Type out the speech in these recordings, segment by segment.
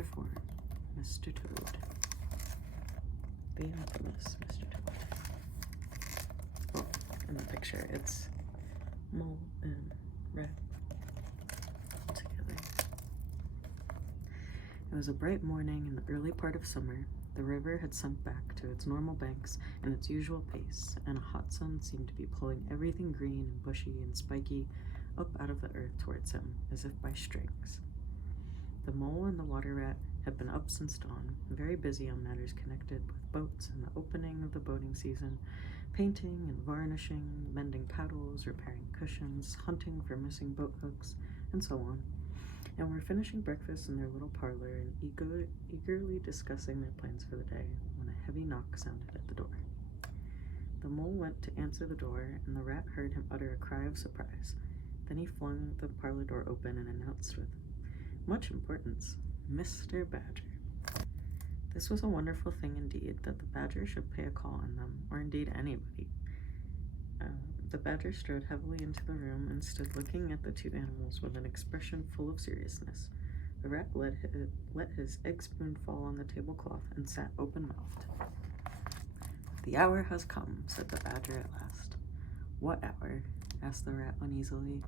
Chapter 4. Mr. Toad. The infamous Mr. Toad. Oh, in the picture, it's mole and rat together. It was a bright morning in the early part of summer. The river had sunk back to its normal banks and its usual pace, and a hot sun seemed to be pulling everything green and bushy and spiky up out of the earth towards him, as if by strings. The mole and the water rat had been up since dawn, very busy on matters connected with boats and the opening of the boating season, painting and varnishing, mending paddles, repairing cushions, hunting for missing boat hooks, and so on, and were finishing breakfast in their little parlor and eagerly discussing their plans for the day when a heavy knock sounded at the door. The mole went to answer the door, and the rat heard him utter a cry of surprise. Then he flung the parlor door open and announced with much importance, Mr. Badger. This was a wonderful thing indeed, that the badger should pay a call on them, or indeed anybody. The badger strode heavily into the room and stood looking at the two animals with an expression full of seriousness. The rat let his egg spoon fall on the tablecloth and sat open-mouthed. The hour has come, said the badger at last. What hour? Asked the rat uneasily,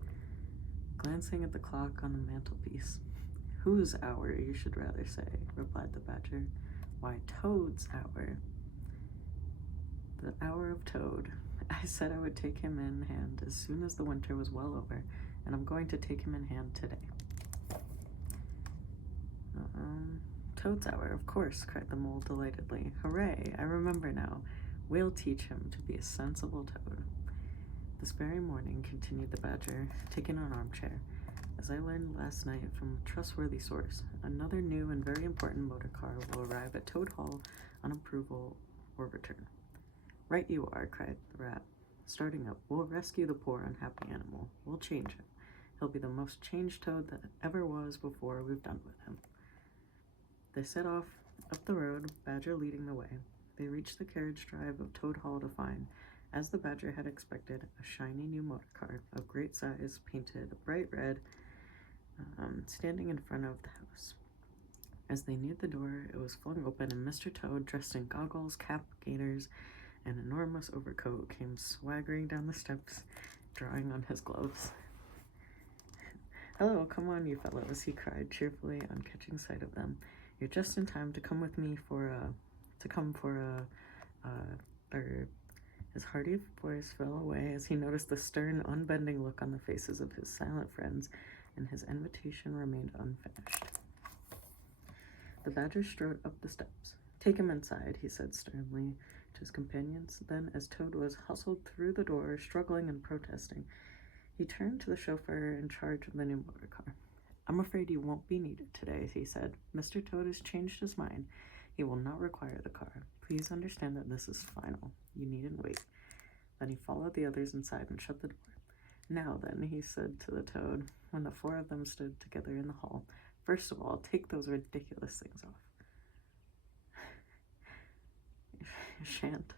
glancing at the clock on the mantelpiece. Whose hour, you should rather say, replied the badger. Why, Toad's hour. The hour of Toad. I said I would take him in hand as soon as the winter was well over, and I'm going to take him in hand today. Toad's hour, of course, cried the mole delightedly. Hooray, I remember now. We'll teach him to be a sensible toad. This very morning, continued the badger, taking an armchair, as I learned last night from a trustworthy source, another new and very important motor car will arrive at Toad Hall on approval or return. Right you are, cried the rat, starting up. We'll rescue the poor unhappy animal. We'll change him. He'll be the most changed toad that ever was before we've done with him. They set off up the road, Badger leading the way. They reached the carriage drive of Toad Hall to find, as the badger had expected, a shiny new motor car of great size, painted a bright red, standing in front of the house. As they neared the door, it was flung open, and Mr. Toad, dressed in goggles, cap, gaiters, and enormous overcoat, came swaggering down the steps, drawing on his gloves. Hello, come on, you fellows, he cried cheerfully on catching sight of them. You're just in time to come with me His hearty voice fell away as he noticed the stern, unbending look on the faces of his silent friends, and his invitation remained unfinished. The badger strode up the steps. Take him inside, he said sternly to his companions. Then, as Toad was hustled through the door, struggling and protesting, he turned to the chauffeur in charge of the new motor car. I'm afraid you won't be needed today, he said. Mr. Toad has changed his mind. He will not require the car. Please understand that this is final. You needn't wait. Then he followed the others inside and shut the door. Now then, he said to the toad, when the four of them stood together in the hall, first of all, take those ridiculous things off. Shan't.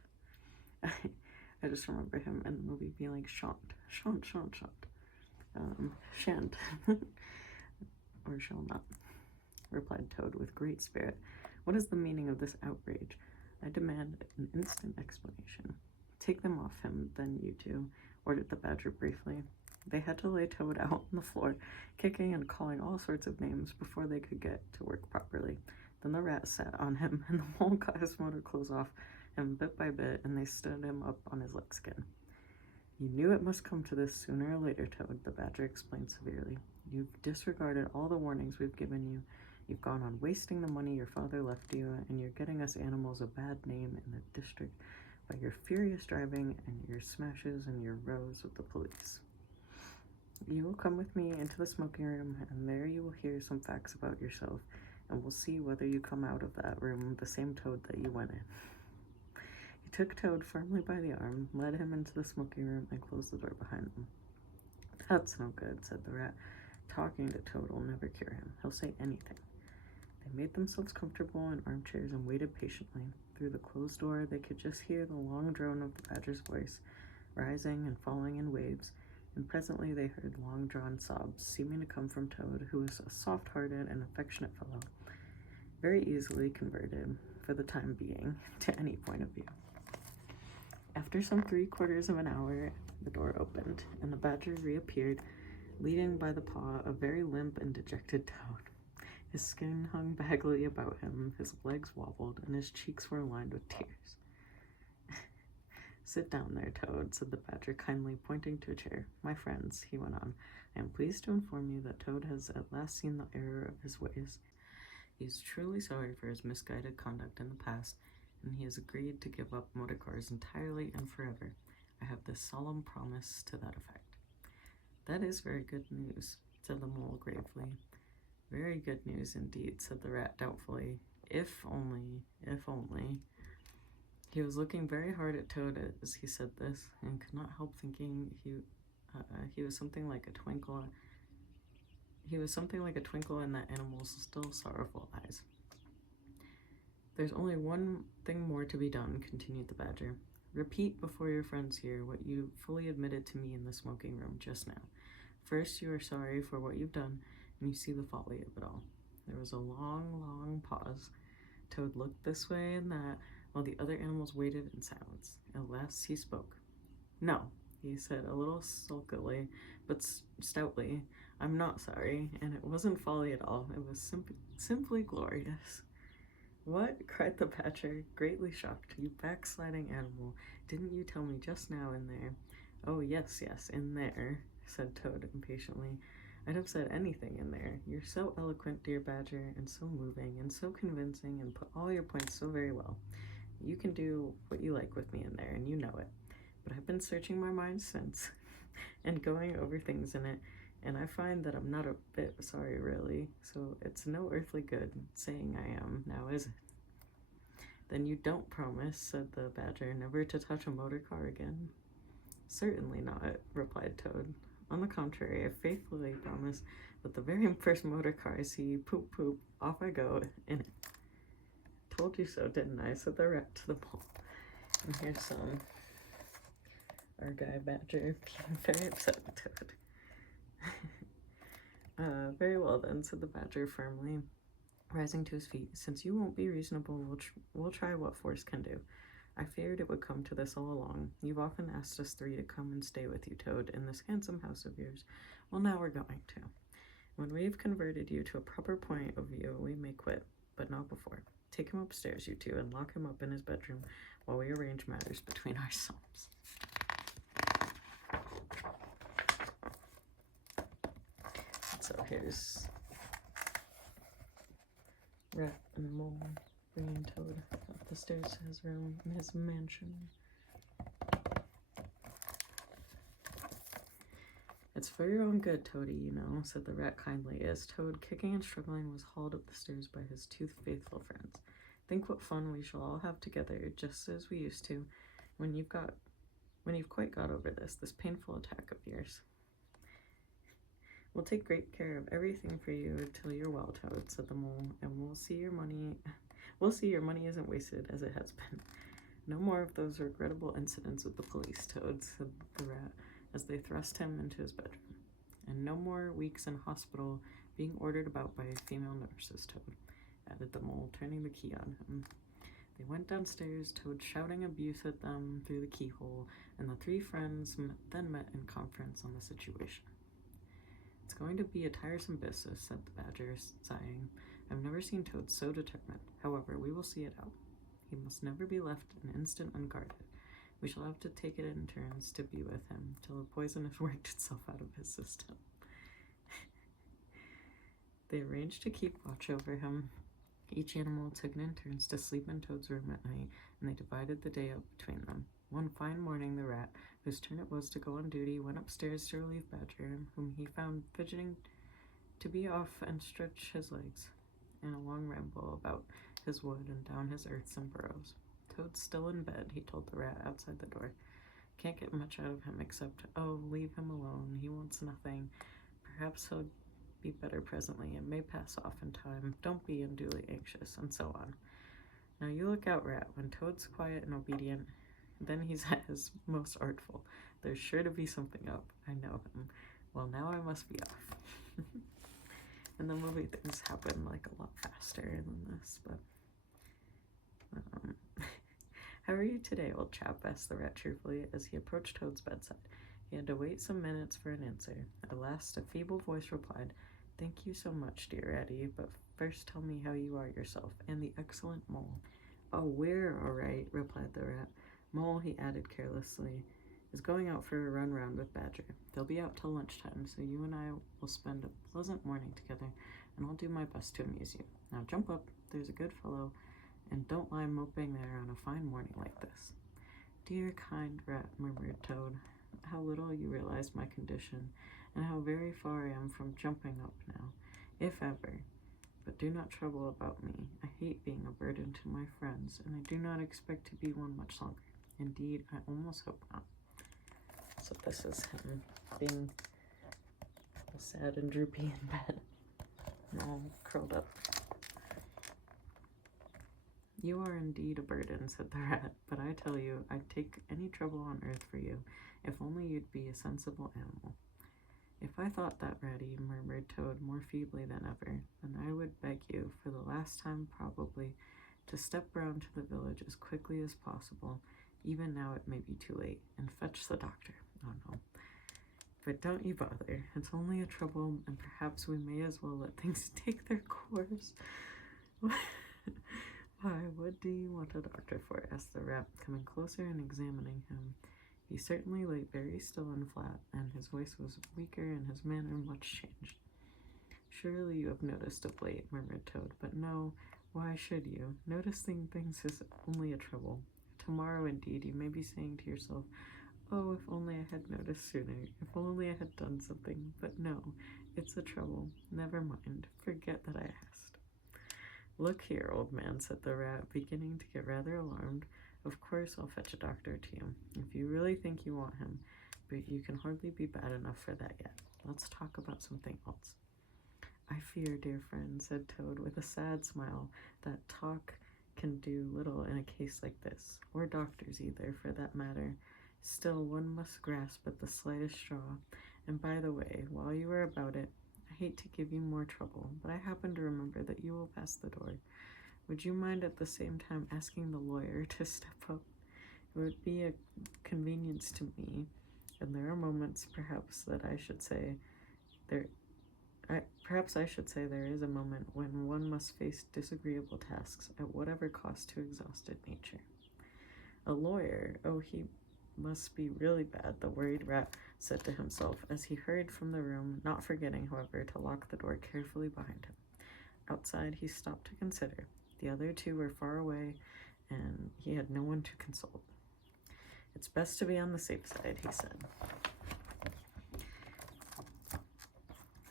I just remember him in the movie being like, shan't. Shan't. Or shall not, replied Toad with great spirit. What is the meaning of this outrage? I demand an instant explanation. Take them off him, then, you two, ordered the badger briefly. They had to lay Toad out on the floor, kicking and calling all sorts of names before they could get to work properly. Then the rat sat on him, and the mole got his motor clothes off him bit by bit, and they stood him up on his leg skin. You knew it must come to this sooner or later, Toad, the badger explained severely. You've disregarded all the warnings we've given you. You've gone on wasting the money your father left you, and you're getting us animals a bad name in the district by your furious driving and your smashes and your rows with the police. You will come with me into the smoking room, and there you will hear some facts about yourself, and we'll see whether you come out of that room the same Toad that you went in. He took Toad firmly by the arm, led him into the smoking room, and closed the door behind them. That's no good, said the rat. Talking to Toad will never cure him. He'll say anything. They made themselves comfortable in armchairs and waited patiently. Through the closed door, they could just hear the long drone of the badger's voice, rising and falling in waves, and presently they heard long-drawn sobs, seeming to come from Toad, who was a soft-hearted and affectionate fellow. very easily converted, for the time being, to any point of view. After some 3/4 of an hour, the door opened, and the badger reappeared, leading by the paw a very limp and dejected Toad. His skin hung baggily about him, his legs wobbled, and his cheeks were lined with tears. "Sit down there, Toad," said the badger kindly, pointing to a chair. "My friends," he went on, "I am pleased to inform you that Toad has at last seen the error of his ways. He is truly sorry for his misguided conduct in the past, and he has agreed to give up motor cars entirely and forever. I have this solemn promise to that effect." "That is very good news," said the mole gravely. "Very good news indeed," said the rat doubtfully. If only. He was looking very hard at Toad as he said this, and could not help thinking he was something like a twinkle. He was something like a twinkle in that animal's still sorrowful eyes. "There's only one thing more to be done," continued the badger. "Repeat before your friends here what you fully admitted to me in the smoking room just now. First, you are sorry for what you've done, and you see the folly of it all." There was a long, long pause. Toad looked this way and that, while the other animals waited in silence. At last he spoke. "No," he said, a little sulkily, but stoutly. "I'm not sorry, and it wasn't folly at all. It was simply glorious." "What?" cried the badger, greatly shocked. "You backsliding animal, didn't you tell me just now in there?" "Oh, yes, in there," said Toad impatiently. "I'd have said anything in there. You're so eloquent, dear badger, and so moving, and so convincing, and put all your points so very well. You can do what you like with me in there, and you know it. But I've been searching my mind since, and going over things in it, and I find that I'm not a bit sorry, really, so it's no earthly good saying I am, now is it?" "Then you don't promise," said the badger, "never to touch a motor car again?" "Certainly not," replied Toad. "On the contrary, I faithfully promise that the very first motor car I see, poop, poop, off I go in it." "Told you so, didn't I?" said the rat to the mole. And here's our guy badger being very upset with Toad. "Very well then," said the badger firmly, rising to his feet. "Since you won't be reasonable, we'll try what force can do. I feared it would come to this all along. You've often asked us three to come and stay with you, Toad, in this handsome house of yours. Well, now we're going to. When we've converted you to a proper point of view, we may quit, but not before. Take him upstairs, you two, and lock him up in his bedroom while we arrange matters between ourselves." So here's Rat and Mole bringing Toad up the stairs to his room in his mansion. "It's for your own good, Toady, you know," said the rat kindly, as Toad, kicking and struggling, was hauled up the stairs by his two faithful friends. "Think what fun we shall all have together, just as we used to, when you've quite got over this painful attack of yours. We'll take great care of everything for you till you're well, Toad," said the mole, "and we'll see your money isn't wasted as it has been. No more of those regrettable incidents with the police, Toad," said the rat, as they thrust him into his bedroom. "And no more weeks in hospital being ordered about by female nurses, Toad," added the mole, turning the key on him. They went downstairs, Toad shouting abuse at them through the keyhole, and the three friends then met in conference on the situation. "It's going to be a tiresome business," said the badger, sighing. "I've never seen Toad so determined. However, we will see it out. He must never be left an instant unguarded. We shall have to take it in turns to be with him till the poison has worked itself out of his system." They arranged to keep watch over him. Each animal took it in turns to sleep in Toad's room at night, and they divided the day up between them. One fine morning, the rat, whose turn it was to go on duty, went upstairs to relieve Badger, whom he found fidgeting to be off and stretch his legs in a long ramble about his wood and down his earths and burrows. "Toad's still in bed," he told the rat outside the door. "Can't get much out of him except, 'Oh, leave him alone, he wants nothing. Perhaps he'll be better presently. It may pass off in time. Don't be unduly anxious,' and so on. Now you look out, rat. When Toad's quiet and obedient, then he's at his most artful. There's sure to be something up. I know him. Well, now I must be off." In the movie, things happen like a lot faster than this, but how are you today, old chap? Asked the rat cheerfully as he approached Toad's bedside. He had to wait some minutes for an answer. At last, a feeble voice replied, "Thank you so much, dear Ratty, but first tell me how you are yourself, and the excellent Mole." "Oh, we're all right," replied the rat. "Mole," he added carelessly, "is going out for a run round with Badger. They'll be out till lunchtime, so you and I will spend a pleasant morning together, and I'll do my best to amuse you. Now jump up, there's a good fellow, and don't lie moping there on a fine morning like this." "Dear kind rat," murmured Toad, "how little you realize my condition, and how very far I am from jumping up now, if ever. But do not trouble about me. I hate being a burden to my friends, and I do not expect to be one much longer. Indeed, I almost hope not." So this is him being sad and droopy in bed, and all curled up. "You are indeed a burden," said the rat, "but I tell you, I'd take any trouble on earth for you, if only you'd be a sensible animal." "If I thought that, Ratty," murmured Toad more feebly than ever, "then I would beg you, for the last time probably, to step round to the village as quickly as possible, even now it may be too late, and fetch the doctor." "Oh no. But don't you bother. It's only a trouble, and perhaps we may as well let things take their course." "Why, what do you want a doctor for?" asked the rat, coming closer and examining him. He certainly lay very still and flat, and his voice was weaker and his manner much changed. "Surely you have noticed of late," murmured Toad, "but no, why should you? Noticing things is only a trouble. Tomorrow, indeed, you may be saying to yourself, 'Oh, if only I had noticed sooner, if only I had done something,' but no, it's a trouble. Never mind, forget that I asked." "Look here, old man," said the rat, beginning to get rather alarmed. "Of course I'll fetch a doctor to you, if you really think you want him, but you can hardly be bad enough for that yet. Let's talk about something else." "I fear, dear friend," said Toad with a sad smile, "that talk can do little in a case like this, or doctors either, for that matter. Still, one must grasp at the slightest straw. And by the way, while you are about it, I hate to give you more trouble, but I happen to remember that you will pass the door. Would you mind at the same time asking the lawyer to step up? It would be a convenience to me, and there are moments, perhaps I should say there is a moment when one must face disagreeable tasks at whatever cost to exhausted nature." "A lawyer? Oh, he must be really bad," the worried rat said to himself as he hurried from the room, not forgetting, however, to lock the door carefully behind him. Outside, he stopped to consider. The other two were far away, and he had no one to consult. "It's best to be on the safe side," he said.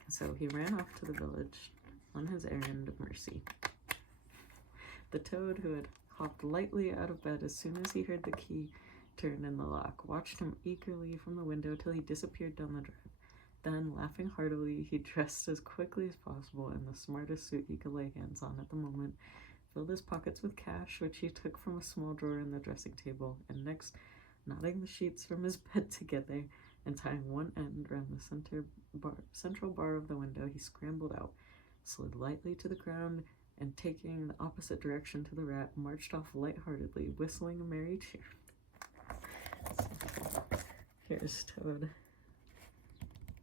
So he ran off to the village on his errand of mercy. The Toad, who had hopped lightly out of bed as soon as he heard the key turn in the lock, watched him eagerly from the window till he disappeared down the drive. Then, laughing heartily, he dressed as quickly as possible in the smartest suit he could lay hands on at the moment, filled his pockets with cash, which he took from a small drawer in the dressing table, and next, knotting the sheets from his bed together and tying one end round the central bar of the window, he scrambled out, slid lightly to the ground, and taking the opposite direction to the rat, marched off lightheartedly, whistling a merry tune. Here's Toad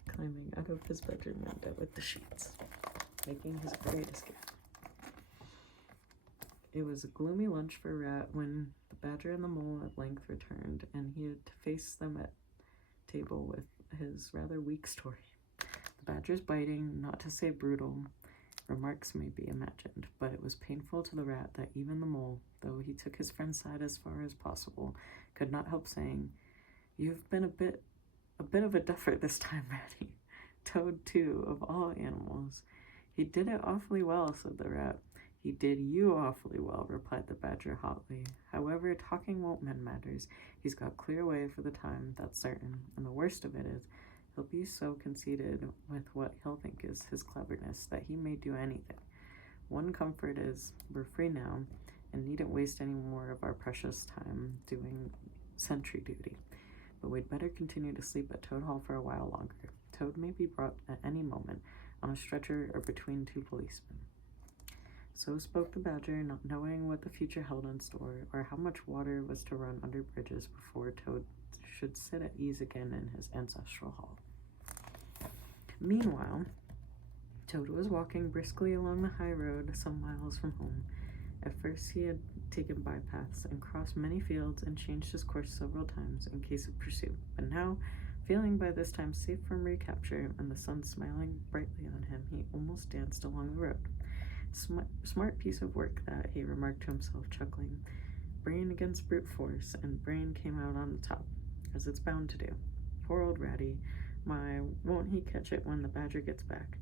climbing out of his bedroom window with the sheets, making his great escape. It was a gloomy lunch for Rat when the Badger and the Mole at length returned, and he had to face them at table with his rather weak story. The Badger's biting, not to say brutal, remarks may be imagined, but it was painful to the Rat that even the Mole, though he took his friend's side as far as possible, could not help saying, "You've been a bit of a duffer this time, Ratty." Toad, too, of all animals. "He did it awfully well," said the Rat. "He did you awfully well," replied the Badger hotly. "However, talking won't mend matters. He's got clear away for the time, that's certain, and the worst of it is, he'll be so conceited with what he'll think is his cleverness that he may do anything. One comfort is, we're free now, and needn't waste any more of our precious time doing sentry duty. But we'd better continue to sleep at Toad Hall for a while longer. Toad may be brought at any moment on on a stretcher or between two policemen. So spoke the badger, not knowing what the future held in store or how much water was to run under bridges before Toad should sit at ease again in his ancestral hall. Meanwhile, Toad was walking briskly along the high road some miles from home. At first he had taken bypaths and crossed many fields and changed his course several times in case of pursuit, but now, feeling by this time safe from recapture and the sun smiling brightly on him, he almost danced along the road. Smart piece of work that, he remarked to himself, chuckling. Brain against brute force, and brain came out on the top, as it's bound to do. Poor old Ratty, my, won't he catch it when the badger gets back?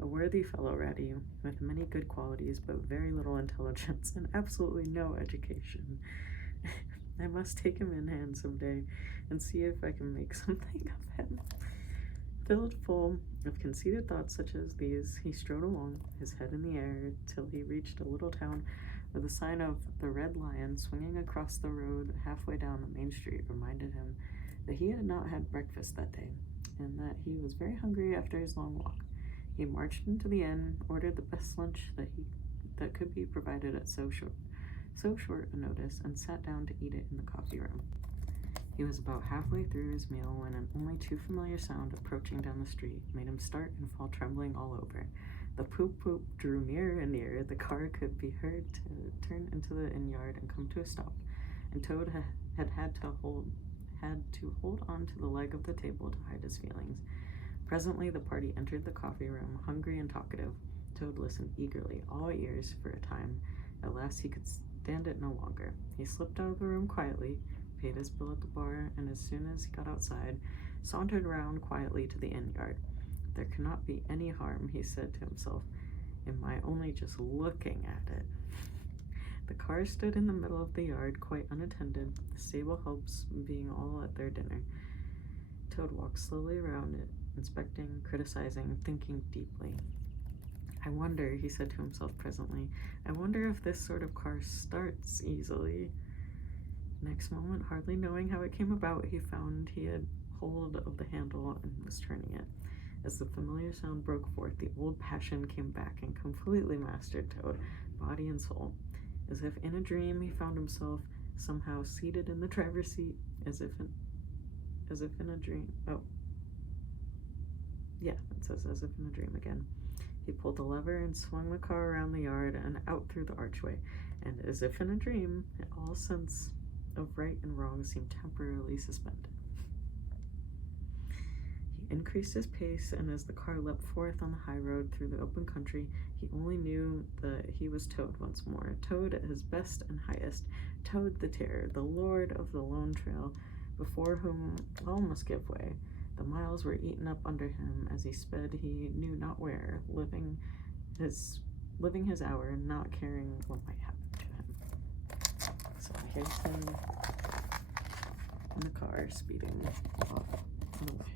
A worthy fellow, Ratty, with many good qualities, but very little intelligence and absolutely no education. I must take him in hand some day and see if I can make something of him. Filled full of conceited thoughts such as these, he strode along, his head in the air, till he reached a little town where the sign of the Red Lion swinging across the road halfway down the main street reminded him that he had not had breakfast that day, and that he was very hungry after his long walk. He marched into the inn, ordered the best lunch that could be provided at so short a notice, and sat down to eat it in the coffee room. He was about halfway through his meal when an only too familiar sound approaching down the street made him start and fall trembling all over. The poop-poop drew nearer and nearer. The car could be heard to turn into the inn yard and come to a stop, and Toad had to hold on to the leg of the table to hide his feelings. Presently the party entered the coffee room, hungry and talkative. Toad listened eagerly, all ears for a time. At last he could stand it no longer. He slipped out of the room quietly, paid his bill at the bar, and as soon as he got outside, sauntered round quietly to the inn yard. There cannot be any harm, he said to himself, in my only just looking at it. The car stood in the middle of the yard, quite unattended, the stable helps being all at their dinner. Toad walked slowly around it, inspecting, criticizing, thinking deeply. I wonder, he said to himself presently, I wonder if this sort of car starts easily. Next moment, hardly knowing how it came about, he found he had hold of the handle and was turning it. As the familiar sound broke forth, the old passion came back and completely mastered Toad, body and soul. As if in a dream, he found himself somehow seated in the driver's seat, as if in a dream. Oh, yeah, it says as if in a dream again. He pulled the lever and swung the car around the yard and out through the archway, and as if in a dream, all sense of right and wrong seemed temporarily suspended. He increased his pace, and as the car leapt forth on the high road through the open country, he only knew that he was Toad once more, Toad at his best and highest, Toad the terror, the lord of the lone trail, before whom all must give way. The miles were eaten up under him as he sped he knew not where, living his hour, not caring what might happen to him. So here's him in the car, speeding off on the way.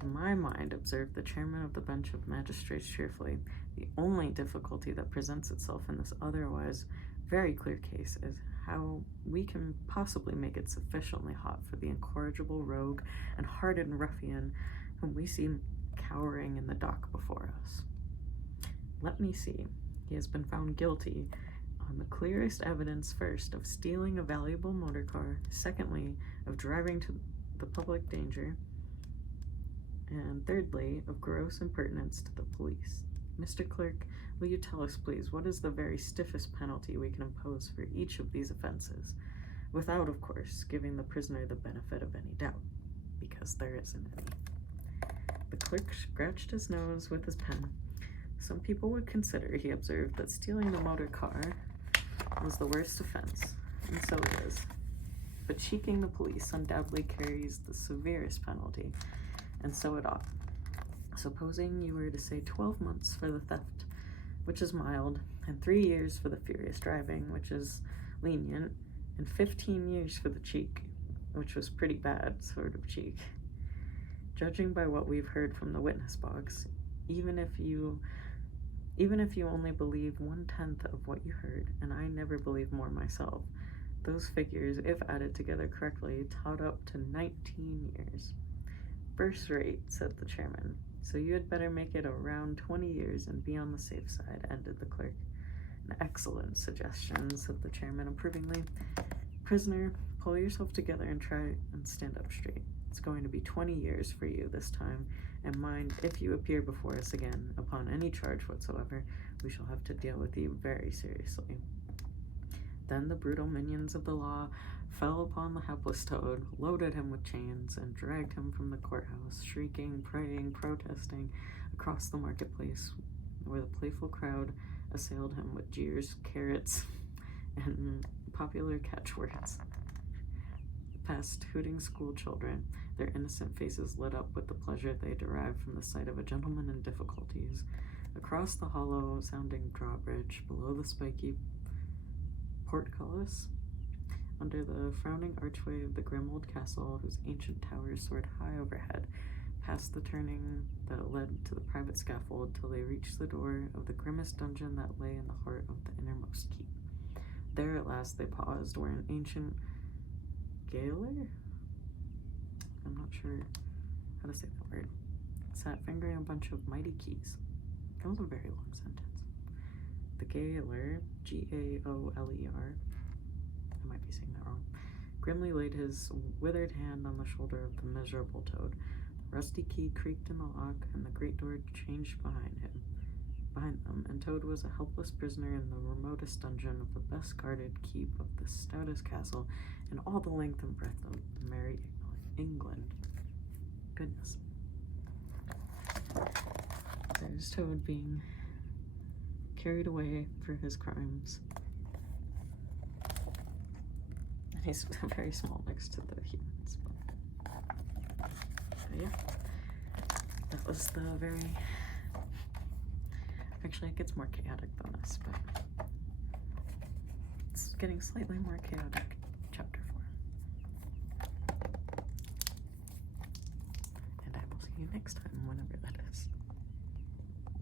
To my mind, observed the chairman of the bench of magistrates cheerfully, the only difficulty that presents itself in this otherwise very clear case is how we can possibly make it sufficiently hot for the incorrigible rogue and hardened ruffian whom we see cowering in the dock before us. Let me see. He has been found guilty on the clearest evidence, first, of stealing a valuable motor car, secondly, of driving to the public danger, and thirdly, of gross impertinence to the police. Mr. Clerk, will you tell us, please, what is the very stiffest penalty we can impose for each of these offenses, without, of course, giving the prisoner the benefit of any doubt, because there isn't any. The clerk scratched his nose with his pen. Some people would consider, he observed, that stealing the motor car was the worst offense, and so it is. But cheeking the police undoubtedly carries the severest penalty, and so it ought. Supposing you were to say 12 months for the theft, which is mild, and 3 years for the furious driving, which is lenient, and 15 years for the cheek, which was pretty bad sort of cheek. Judging by what we've heard from the witness box, even if you only believe 1/10 of what you heard, and I never believe more myself, those figures, if added together correctly, tot up to 19 years. "First rate," said the chairman. "So you had better make it around 20 years and be on the safe side," ended the clerk. "An excellent suggestion," said the chairman approvingly. "Prisoner, pull yourself together and try and stand up straight. It's going to be 20 years for you this time, and mind, if you appear before us again upon any charge whatsoever, we shall have to deal with you very seriously." Then the brutal minions of the law fell upon the hapless Toad, loaded him with chains, and dragged him from the courthouse, shrieking, praying, protesting, across the marketplace, where the playful crowd assailed him with jeers, carrots, and popular catchwords. Past hooting school children, their innocent faces lit up with the pleasure they derived from the sight of a gentleman in difficulties. Across the hollow-sounding drawbridge, below the spiky portcullis, under the frowning archway of the grim old castle, whose ancient towers soared high overhead, past the turning that led to the private scaffold, till they reached the door of the grimmest dungeon that lay in the heart of the innermost keep. There at last they paused, where an ancient gaoler, I'm not sure how to say that word, sat fingering a bunch of mighty keys. That was a very long sentence. The gaoler, Gaoler, I might be saying that wrong, grimly laid his withered hand on the shoulder of the miserable Toad. The rusty key creaked in the lock, and the great door changed behind them, and Toad was a helpless prisoner in the remotest dungeon of the best guarded keep of the stoutest castle in all the length and breadth of merry England. Goodness. There's Toad being carried away for his crimes. And he's very small next to the humans. But yeah, that was the very... Actually, it gets more chaotic than this, but it's getting slightly more chaotic